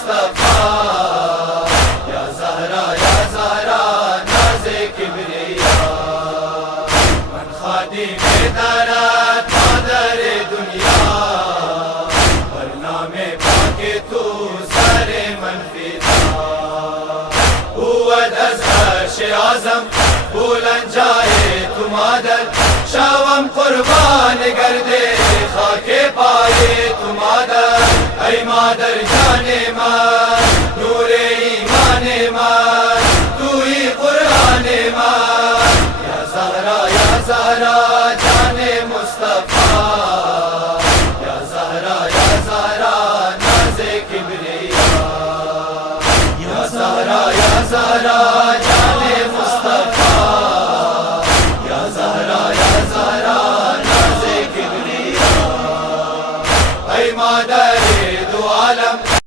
मुस्तफा या ज़हरा नाज़े किबरिया मन खादिमे दरत मादर दुनिया वरना में पाके तू सारे मनफिदा हुवद अर्श आज़म बुलंद जाए तू मादर शावम कुर्बान गर्दे खाके पाए तू मादर ऐ मादर जाने मार नूरे ईमाने मार तू ही कुराने मार या ज़हरा जाने मुस्तफा या ज़हरा नाज़े किबरिया या ज़हरा